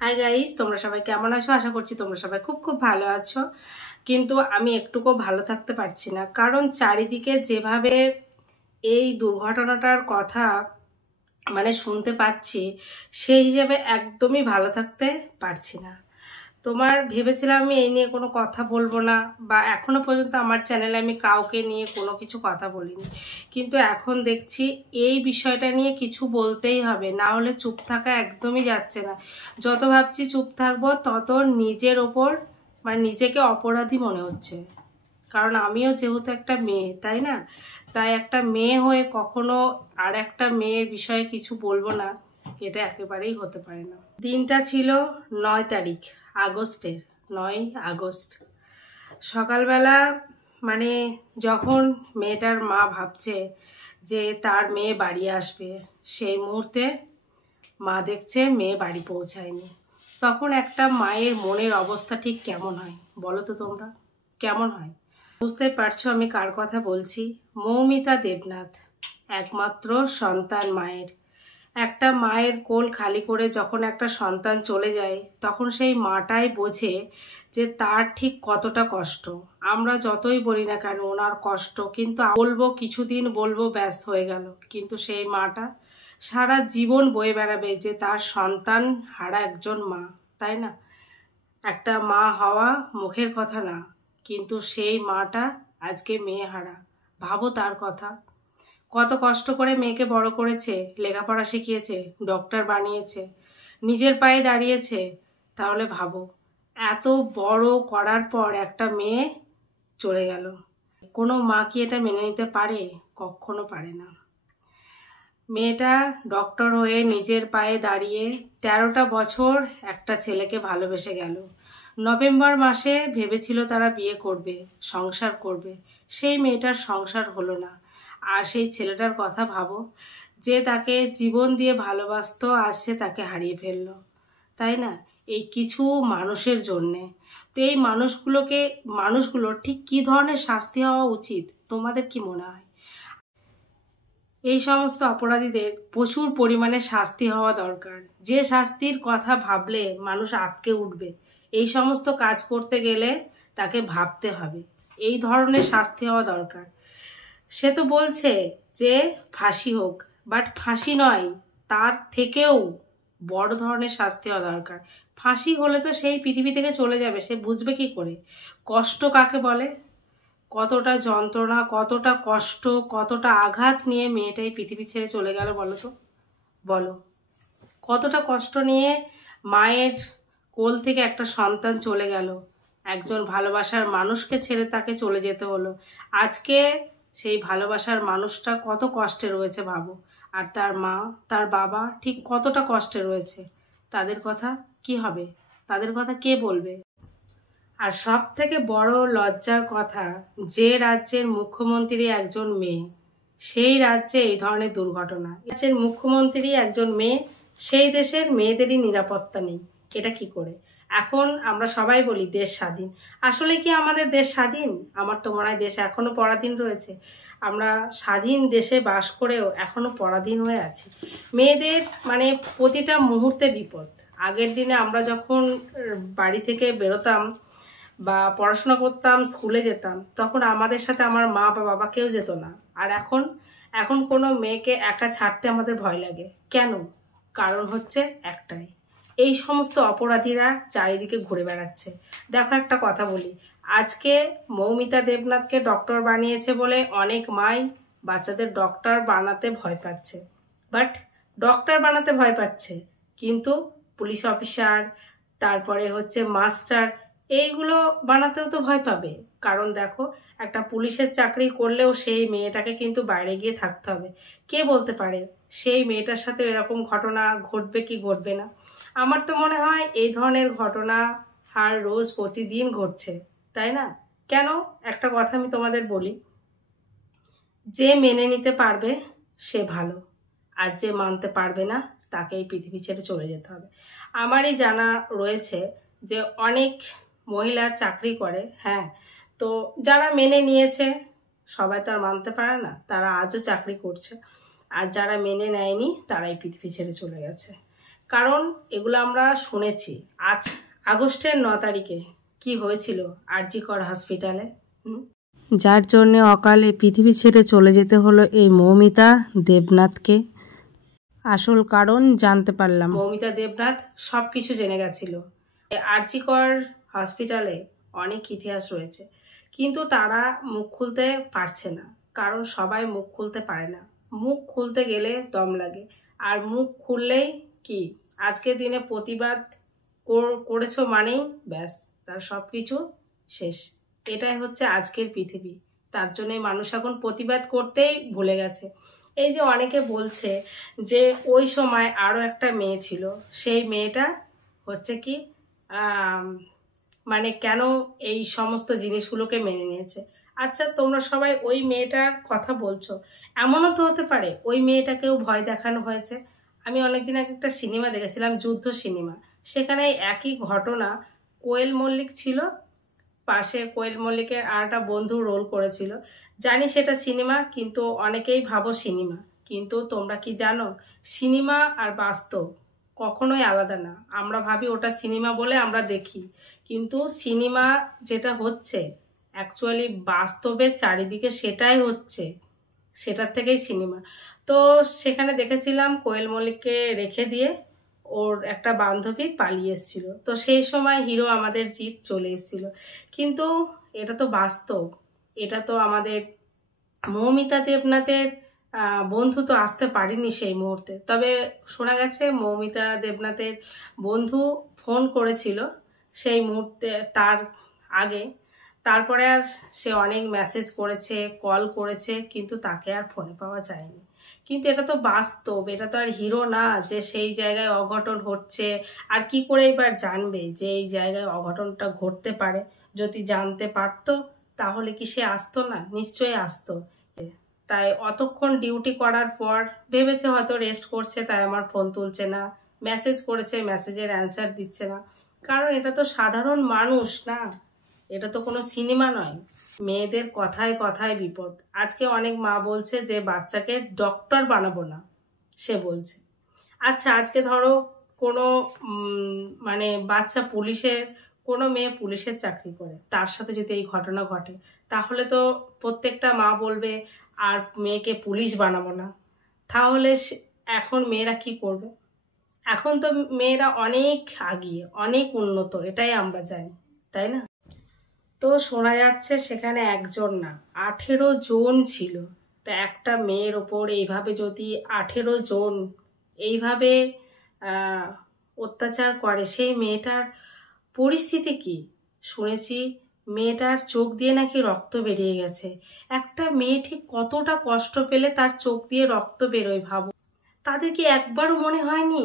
Hi guys, তোমরা সবাই কেমন আছো? আশা করছি তোমরা সবাই খুব খুব ভালো আছো। কিন্তু আমি একটুকু ভালো থাকতে পারছি না, কারণ চারিদিকে যেভাবে এই দুর্ঘটনাটার কথা শুনতে পাচ্ছি, সেই হিসেবে একদমই ভালো থাকতে পারছি না। ভেবেছিলাম আমি এই নিয়ে কোনো কথা বলবো না, বা এখনো পর্যন্ত আমার চ্যানেলে আমি কাউকে নিয়ে কোনো কিছু কথা বলিনি, কিন্তু এখন দেখছি এই বিষয়টা নিয়ে কিছু বলতেই হবে, না হলে চুপ থাকা একদমই যাচ্ছে না। যত ভাবছি চুপ থাকবো, তত নিজের ওপর নিজেকে অপরাধী মনে হচ্ছে। কারণ আমিও যেহেতু একটা মেয়ে, তাই না? তাই একটা মেয়ে হয়ে কখনো আর একটা মেয়ের বিষয়ে কিছু বলবো না, এটা একেবারেই হতে পারে না। দিনটা ছিল 9 তারিখ আগস্টের, 9 আগস্ট সকালবেলা। যখন মেয়েটার মা ভাবছে যে তার মেয়ে বাড়ি আসবে, সেই মুহূর্তে মা দেখছে মেয়ে বাড়ি পৌঁছায়নি। তখন একটা মায়ের মনের অবস্থা ঠিক কেমন হয় বলো তো তোমরা? কেমন হয়? বুঝতে পারছো আমি কার কথা বলছি? মৌমিতা দেবনাথ, একমাত্র সন্তান মায়ের। একটা মায়ের কোল খালি করে যখন একটা সন্তান চলে যায়, তখন সেই মাটাই বোঝে যে তার ঠিক কতটা কষ্ট। আমরা যতই বলি না কেন ওনার কষ্ট, কিন্তু বলবো কিছুদিন, বলবো ব্যাস হয়ে গেল, কিন্তু সেই মাটা সারা জীবন বয়ে বেড়াবে যে তার সন্তান হারা একজন মা, তাই না? একটা মা হওয়া মুখের কথা না, কিন্তু সেই মাটা আজকে মেয়ে হারা। ভাবো তার কথা, কত কষ্ট করে মেয়েকে বড় করেছে, লেখাপড়া শিখিয়েছে, ডক্টর বানিয়েছে, নিজের পায়ে দাঁড়িয়েছে। তাহলে ভাবো, এত বড় করার পর একটা মেয়ে চলে গেল। কোনো মা কি এটা মেনে নিতে পারে? কখনো পারে না। মেয়েটা ডক্টর হয়ে নিজের পায়ে দাঁড়িয়ে 13টা বছর একটা ছেলেকে ভালোবেসে গেল। নভেম্বর মাসে ভেবেছিল তারা বিয়ে করবে, সংসার করবে। সেই মেয়েটার সংসার হলো না। আর সেই ছেলেটার কথা ভাবো, যে তাকে জীবন দিয়ে ভালোবাসতো, আজ সে তাকে হারিয়ে ফেললো, তাই না? এই কিছু মানুষের জন্যে। তো এই মানুষগুলোর ঠিক কী ধরনের শাস্তি হওয়া উচিত তোমাদের কি মনে হয়? এই সমস্ত অপরাধীদের প্রচুর পরিমাণে শাস্তি হওয়া দরকার, যে শাস্তির কথা ভাবলে মানুষ আটকে উঠবে। এই সমস্ত কাজ করতে গেলে তাকে ভাবতে হবে, এই ধরনের শাস্তি হওয়া দরকার। সে তো বলছে যে ফাঁসি হোক, বাট ফাঁসি নয়, তার থেকেও বড় ধরনের শাস্তি হওয়া দরকার। ফাঁসি হলে তো সেই পৃথিবী থেকে চলে যাবে, সে বুঝবে কি করে কষ্ট কাকে বলে, কতটা যন্ত্রণা, কতটা কষ্ট, কতটা আঘাত নিয়ে মেয়েটাই পৃথিবী ছেড়ে চলে গেল বলো তো? বলো, কতটা কষ্ট নিয়ে মায়ের কোল থেকে একটা সন্তান চলে গেল, একজন ভালোবাসার মানুষকে ছেড়ে তাকে চলে যেতে হলো। আজকে সেই ভালোবাসার মানুষটা কত কষ্টে রয়েছে ভাবো, আর তার মা, তার বাবা ঠিক কতটা কষ্টে রয়েছে। তাদের কথা কি হবে? তাদের কথা কে বলবে? আর সব থেকে বড় লজ্জার কথা, যে রাজ্যের মুখ্যমন্ত্রী একজন মেয়ে, সেই রাজ্যে এই ধরনের দুর্ঘটনা। রাজ্যের মুখ্যমন্ত্রী একজন মেয়ে, সেই দেশের মেয়েদেরই নিরাপত্তা নেই। এটা কি করে? এখন আমরা সবাই বলি দেশ স্বাধীন, আসলে কি আমাদের দেশ স্বাধীন? আমার তো মনে হয় দেশ এখনো পরাধীন রয়েছে। আমরা স্বাধীন দেশে বাস করেও এখনো পরাধীন হয়ে আছি। মেয়েদের প্রতিটা মুহূর্তে বিপদ। আগের দিনে আমরা যখন বাড়ি থেকে বেরোতাম বা পড়াশোনা করতাম, স্কুলে যেতাম, তখন আমাদের সাথে আমার মা বা বাবা কেউ যেত না। আর এখন কোনো মেয়েকে একা ছাড়তে আমাদের ভয় লাগে। কেন? কারণ হচ্ছে একটাই, এই সমস্ত অপরাধীরা চারিদিকে ঘুরে বেড়াচ্ছে। দেখো একটা কথা বলি, আজকে মৌমিতা দেবনাথকে ডক্টর বানিয়েছে বলে অনেক মাই বাচ্চাদের ডক্টর বানাতে ভয় পাচ্ছে। বাট ডক্টর বানাতে ভয় পাচ্ছে, কিন্তু পুলিশ অফিসার, তারপরে হচ্ছে মাস্টার, এইগুলো বানাতেও তো ভয় পাবে। কারণ দেখো, একটা পুলিশের চাকরি করলেও সেই মেয়েটাকে কিন্তু বাইরে গিয়ে থাকতে হবে। কে বলতে পারে সেই মেয়েটার সাথে এরকম ঘটনা ঘটবে কি ঘটবে না? আমার তো মনে হয় এই ধরনের ঘটনা আর রোজ প্রতিদিন ঘটছে, তাই না? কেন? একটা কথা আমি তোমাদের বলি, যে মেনে নিতে পারবে সে ভালো, আর যে মানতে পারবে না তাকে এই পৃথিবী ছেড়ে চলে যেতে হবে। আমারই জানা রয়েছে যে অনেক মহিলা চাকরি করে, হ্যাঁ, তো যারা মেনে নিয়েছে, সবাই তো আর মানতে পারে না, তারা আজও চাকরি করছে। আর যারা মেনে নেয়নি তারাই পৃথিবী ছেড়ে চলে গেছে। কারণ এগুলো আমরা শুনেছি। আজ আগস্টের 9 তারিখে কি হয়েছিল আরজি কর হসপিটালে, যার জন্য অকালে পৃথিবী ছেড়ে চলে যেতে হলো এই মৌমিতা দেবনাথকে। আসল কারণ জানতে পারলাম, মৌমিতা দেবনাথ সব কিছু জেনে গেছিল। আরজি কর হসপিটালে অনেক ইতিহাস রয়েছে, কিন্তু তারা মুখ খুলতে পারছে না, কারণ সবাই মুখ খুলতে পারে না। মুখ খুলতে গেলে দম লাগে, আর মুখ খুললেই কি আজকের দিনে প্রতিবাদ করেছো মানেই ব্যাস তার সব কিছু শেষ। এটাই হচ্ছে আজকের পৃথিবী। তার জন্য মানুষ এখন প্রতিবাদ করতেই ভুলে গেছে। এই যে অনেকে বলছে যে ওই সময় আরও একটা মেয়ে ছিল, সেই মেয়েটা হচ্ছে কি মানে কেন এই সমস্ত জিনিসগুলোকে মেনে নিয়েছে। আচ্ছা, তোমরা সবাই ওই মেয়েটার কথা বলছো, এমনও তো হতে পারে ওই মেয়েটাকেও ভয় দেখানো হয়েছে। আমি অনেকদিন আগে একটা সিনেমা দেখেছিলাম, যুদ্ধ সিনেমা, সেখানে একই ঘটনা, কোয়েল মল্লিক ছিল পাশে, কোয়েল মল্লিকের আর একটা বন্ধু রোল করেছিল। জানি সেটা সিনেমা, কিন্তু অনেকেই ভাবো সিনেমা, কিন্তু তোমরা কি জানো সিনেমা আর বাস্তব কখনোই আলাদা না। আমরা ভাবি ওটা সিনেমা বলে আমরা দেখি, কিন্তু সিনেমা যেটা হচ্ছে অ্যাকচুয়ালি বাস্তবে চারিদিকে সেটাই হচ্ছে, সেটার থেকেই সিনেমা। তো সেখানে দেখেছিলাম কোয়েল মল্লিককে রেখে দিয়ে ওর একটা বান্ধবী পালিয়ে এসেছিল। তো সেই সময় হিরো আমাদের জিৎ চলে এসেছিল, কিন্তু এটা তো বাস্তব, এটা তো আমাদের মৌমিতা দেবনাথের বন্ধু তো আসতে পারেনি সেই মুহূর্তে। তবে শোনা গেছে মৌমিতা দেবনাথের বন্ধু ফোন করেছিল সেই মুহূর্তে, তার আগে, তারপরে আর সে অনেক মেসেজ করেছে, কল করেছে, কিন্তু তাকে আর ফোনে পাওয়া যায়নি। কিন্তু এটা তো বাস্তব, এটা তো আর হিরো না যে সেই জায়গায় অঘটন হচ্ছে। আর কি করে এবার জানবে যে এই জায়গায় অঘটনটা ঘটতে পারে? যদি জানতে পারতো তাহলে কি সে আসতো না? নিশ্চয়ই আসতো। তাই অতক্ষণ ডিউটি করার পর ভেবেছে হয়তো রেস্ট করছে, তাই আমার ফোন তুলছে না, মেসেজ করেছে, মেসেজের অ্যান্সার দিচ্ছে না। কারণ এটা তো সাধারণ মানুষ না, এটা তো কোনো সিনেমা নয়। মেয়েদের কথায় কথায় বিপদ। আজকে অনেক মা বলছে যে বাচ্চাকে ডক্টর বানাবো না, সে বলছে। আচ্ছা, আজকে ধরো কোনো মানে বাচ্চা পুলিশের, কোনো মেয়ে পুলিশের চাকরি করে, তার সাথে যদি এই ঘটনা ঘটে, তাহলে তো প্রত্যেকটা মা বলবে আর মেয়েকে পুলিশ বানাবো না। তাহলে এখন মেয়েরা কি করবে? এখন তো মেয়েরা অনেক আগিয়ে, অনেক উন্নত, এটাই আমরা জানি, তাই না? তো শোনা যাচ্ছে সেখানে একজন না 18 জন ছিল। তা একটা মেয়ের ওপর এইভাবে যদি 18 জন এইভাবে অত্যাচার করে, সেই মেয়েটার পরিস্থিতি কি? শুনেছি মেয়েটার চোখ দিয়ে নাকি রক্ত বেরিয়ে গেছে। একটা মেয়ে ঠিক কতটা কষ্ট পেলে তার চোখ দিয়ে রক্ত বেরোয় ভাবো। তাদের কি একবারও মনে হয়নি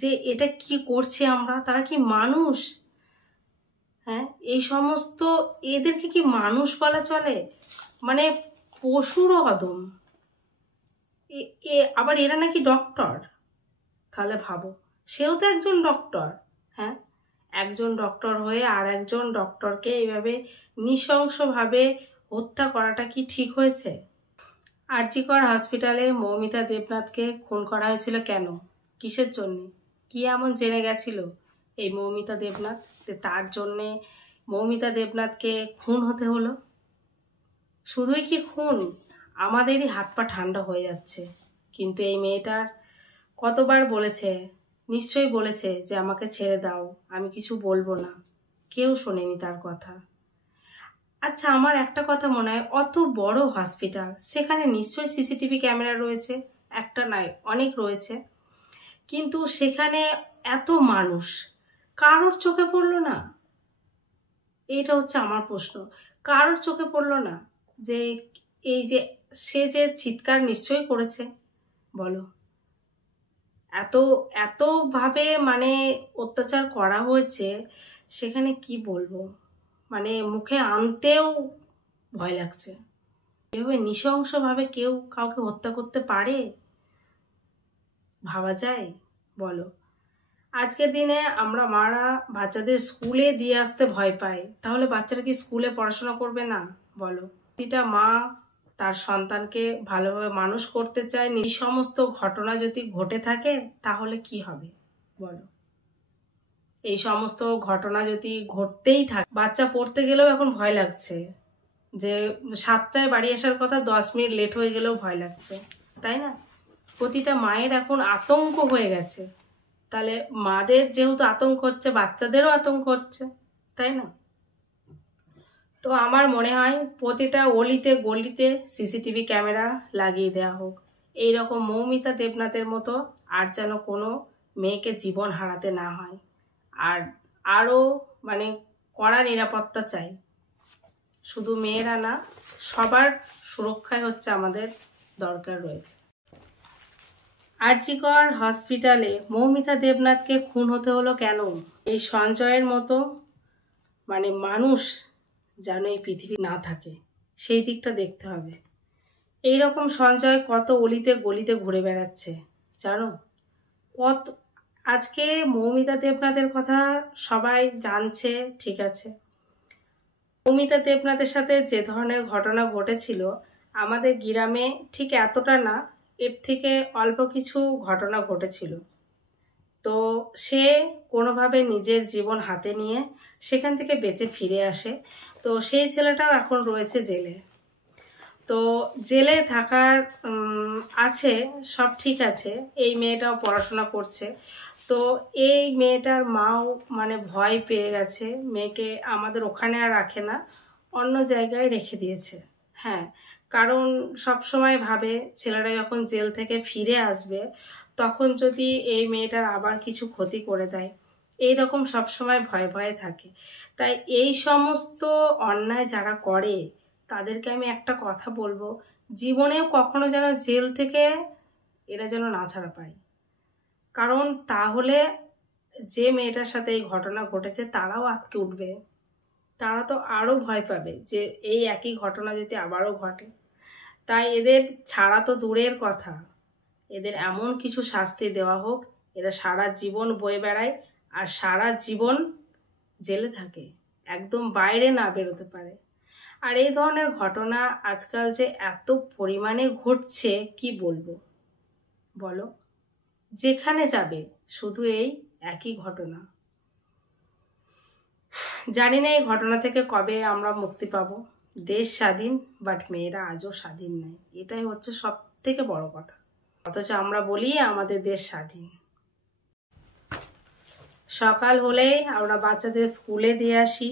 যে এটা কি করছে আমরা? তারা কি মানুষ? হ্যাঁ, এই সমস্ত, এদেরকে কি মানুষ বলা চলে? মানে পশুরও অদম। আবার এরা নাকি ডক্টর। তাহলে ভাবো, সেও তো একজন ডক্টর। হ্যাঁ, একজন ডক্টর হয়ে আর একজন ডক্টরকে এইভাবে নৃশংসভাবে হত্যা করাটা কি ঠিক হয়েছে? আরজি কর হসপিটালে মৌমিতা দেবনাথকে খুন করা হয়েছিল কেন? কিসের জন্যে? কি এমন জেনে গেছিল এই মৌমিতা দেবনাথ যে তার জন্যে মৌমিতা দেবনাথকে খুন হতে হলো? শুধুই কি খুন? আমাদেরই হাত পা ঠান্ডা হয়ে যাচ্ছে। কিন্তু এই মেয়েটার কতবার বলেছে, নিশ্চয়ই বলেছে যে আমাকে ছেড়ে দাও, আমি কিছু বলবো না। কেউ শোনেনি তার কথা। আচ্ছা, আমার একটা কথা মনে হয়, অত বড় হসপিটাল, সেখানে নিশ্চয়ই সিসিটিভি ক্যামেরা রয়েছে, একটা নয় অনেক রয়েছে, কিন্তু সেখানে এত মানুষ, কারোর চোখে পড়লো না? এটা হচ্ছে আমার প্রশ্ন। কারোর চোখে পড়লো না যে এই যে সে যে চিৎকার নিশ্চয়ই করেছে? বলো, এত এতভাবে মানে অত্যাচার করা হয়েছে, সেখানে কি বলবো, মানে মুখে আনতেও ভয় লাগছে। এভাবে নৃশংসভাবে কেউ কাউকে হত্যা করতে পারে? ভাবা যায়? বলো। আজকের দিনে আমরা মারা বাচ্চাদের স্কুলে দিয়ে আসতে ভয় পাই, তাহলে বাচ্চারা কি স্কুলে পড়াশোনা করবে না? বলো। প্রতিটা মা তার সন্তানকে ভালোভাবে মানুষ করতে চায়। এই সমস্ত ঘটনা যদি ঘটে থাকে তাহলে কি হবে? বলো? এই সমস্ত ঘটনা যদি ঘটতেই থাকে, বাচ্চা পড়তে গেলেও এখন ভয় লাগছে, যে 7টায় বাড়ি আসার কথা 10 মিনিট লেট হয়ে গেলেও ভয় লাগছে, তাই না? প্রতিটা মায়ের এখন আতঙ্ক হয়ে গেছে। তাহলে মাদের যেহেতু আতঙ্ক হচ্ছে, বাচ্চাদেরও আতঙ্ক হচ্ছে, তাই না? তো আমার মনে হয় প্রতিটা অলিতে গলিতে সিসিটিভি ক্যামেরা লাগিয়ে দেওয়া হোক। এইরকম মৌমিতা দেবনাথের মতো আর যেন কোনো মেয়েকে জীবন হারাতে না হয়। আর আরও মানে কড়া নিরাপত্তা চাই, শুধু মেয়েরা না, সবার সুরক্ষায় হচ্ছে আমাদের দরকার রয়েছে। আরজিকর হসপিটালে মৌমিতা দেবনাথকে খুন হতে হলো কেন? এই সঞ্জয়ের মতো মানে মানুষ যেন এই পৃথিবী না থাকে, সেই দিকটা দেখতে হবে। এই রকম সঞ্জয় কত অলিতে গলিতে ঘুরে বেড়াচ্ছে জানো? কত আজকে মৌমিতা দেবনাথের কথা সবাই জানছে, ঠিক আছে। মৌমিতা দেবনাথের সাথে যে ধরনের ঘটনা ঘটেছিল আমাদের গ্রামে ঠিক এতটা না, এর থেকে অল্প কিছু ঘটনা ঘটেছিল। তো সে কোনোভাবে নিজের জীবন হাতে নিয়ে সেখান থেকে বেঁচে ফিরে আসে। তো সেই ছেলেটাও এখন রয়েছে জেলে। তো জেলে থাকার আছে, সব ঠিক আছে। এই মেয়েটাও পড়াশোনা করছে। তো এই মেয়েটার মাও মানে ভয় পেয়ে গেছে, মেয়েকে আমাদের ওখানে আর রাখে না, অন্য জায়গায় রেখে দিয়েছে। হ্যাঁ, কারণ সব সময় ভাবে ছেলেরা যখন জেল থেকে ফিরে আসবে তখন যদি এই মেয়েটার আবার কিছু ক্ষতি করে দেয়, এই রকম সবসময় ভয়ে ভয়ে থাকে। তাই এই সমস্ত অন্যায় যারা করে তাদেরকে আমি একটা কথা বলবো, জীবনেও কখনো যেন জেল থেকে এরা যেন না ছাড়া পায়। কারণ তাহলে যে মেয়েটার সাথে এই ঘটনা ঘটেছে তারাও আটকে উঠবে, তারা তো আরও ভয় পাবে যে এই একই ঘটনা যদি আবারও ঘটে। তাই এদের ছাড়া তো দূরের কথা, এদের এমন কিছু শাস্তি দেওয়া হোক এরা সারা জীবন বয়ে বেড়ায় আর সারা জীবন জেলে থাকে, একদম বাইরে না বেরোতে পারে। আর এই ধরনের ঘটনা আজকাল যে এত পরিমাণে ঘটছে কি বলবো বলো? যেখানে যাবে শুধু এই একই ঘটনা। জানি না এই ঘটনা থেকে কবে আমরা মুক্তি পাবো। দেশ স্বাধীন, বাট মেয়েরা আজও স্বাধীন নয়, এটাই হচ্ছে সব থেকে বড় কথা। অথচ আমরা বলি আমাদের দেশ স্বাধীন। সকাল হলেই আমরা বাচ্চাদের স্কুলে দিয়ে আসি,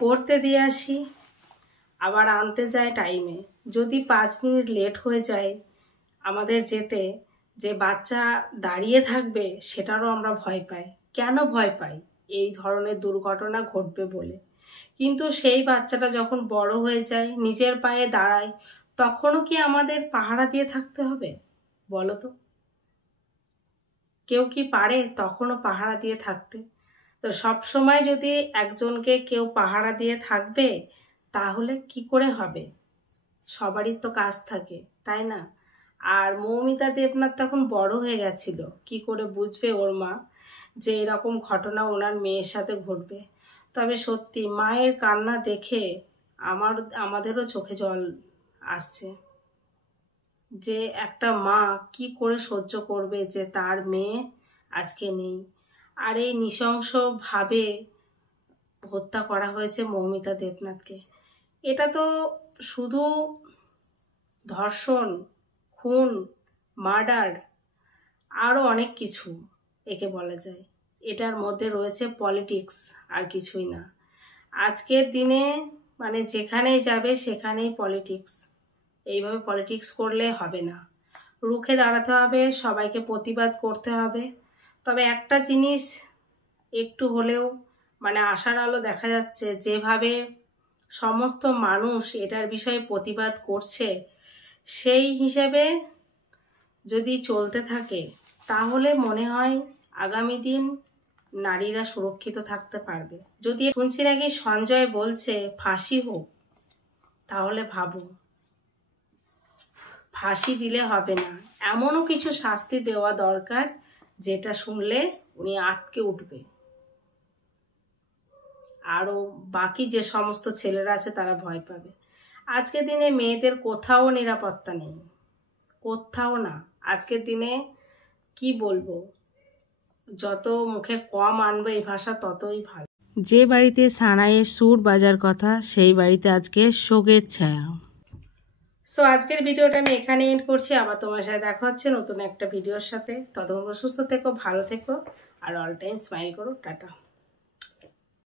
পড়তে দিয়ে আসি, আবার আনতে যায় টাইমে। যদি 5 মিনিট লেট হয়ে যায় আমাদের যেতে, যে বাচ্চা দাঁড়িয়ে থাকবে সেটারও আমরা ভয় পাই। কেন ভয় পাই? এই ধরনের দুর্ঘটনা ঘটবে বলে। কিন্তু সেই বাচ্চাটা যখন বড় হয়ে যায়, নিজের পায়ে দাঁড়ায়, তখনও কি আমাদের পাহারা দিয়ে থাকতে হবে বলো তো? কেউ কি পারে তখনও পাহারা দিয়ে থাকতে? তো সব সময় যদি একজনকে কেউ পাহারা দিয়ে থাকবে তাহলে কি করে হবে? সবারই তো কাজ থাকে, তাই না? আর মৌমিতা দেবনাথ তখন বড় হয়ে গেছিল, কি করে বুঝবে ওর মা যে এরকম ঘটনা ওনার মেয়ের সাথে ঘটবে? তবে সত্যি মায়ের কান্না দেখে আমাদেরও চোখে জল আসছে, যে একটা মা কি করে সহ্য করবে যে তার মেয়ে আজকে নেই। আর এই নৃশংসভাবে হত্যা করা হয়েছে মৌমিতা দেবনাথকে। এটা তো শুধু ধর্ষণ, খুন, মার্ডার, আরও অনেক কিছু একে বলা যায়। এটার মধ্যে রয়েছে পলিটিক্স, আর কিছুই না। আজকের দিনে মানে যেখানেই যাবে সেখানেই পলিটিক্স। এইভাবে পলিটিক্স করলে হবে না, রুখে দাঁড়াতে হবে, সবাইকে প্রতিবাদ করতে হবে। তবে একটা জিনিস একটু হলেও মানে আশার আলো দেখা যাচ্ছে, যেভাবে সমস্ত মানুষ এটার বিষয়ে প্রতিবাদ করছে, সেই হিসেবে যদি চলতে থাকে তাহলে মনে হয় আগামী দিন নারীরা সুরক্ষিত থাকতে পারবে। যদি শুনছি নাকি সঞ্জয় বলছে ফাঁসি হোক, তাহলে ভাবো, ফাঁসি দিলে হবে না, এমনও কিছু শাস্তি দেওয়া দরকার যেটা শুনলে উনি আটকে উঠবে। আরও বাকি যে সমস্ত ছেলেরা আছে তারা ভয় পাবে। আজকের দিনে মেয়েদের কোথাও নিরাপত্তা নেই, কোথাও না। আজকের দিনে কি বলবো, যত মুখে কম আনবে এই ভাষা ততই ভালো। যে বাড়িতে সানাইয়ের সুর বাজার কথা সেই বাড়িতে আজকে শোকের ছায়া। সো আজকের ভিডিওটা আমি এখানে এন্ড করছি। আবার তোমার সাথে দেখা হচ্ছে নতুন একটা ভিডিওর সাথে। ততক্ষণ সুস্থ থেকো, ভালো থেকো আর অল টাইম স্মাইল করো। টাটা।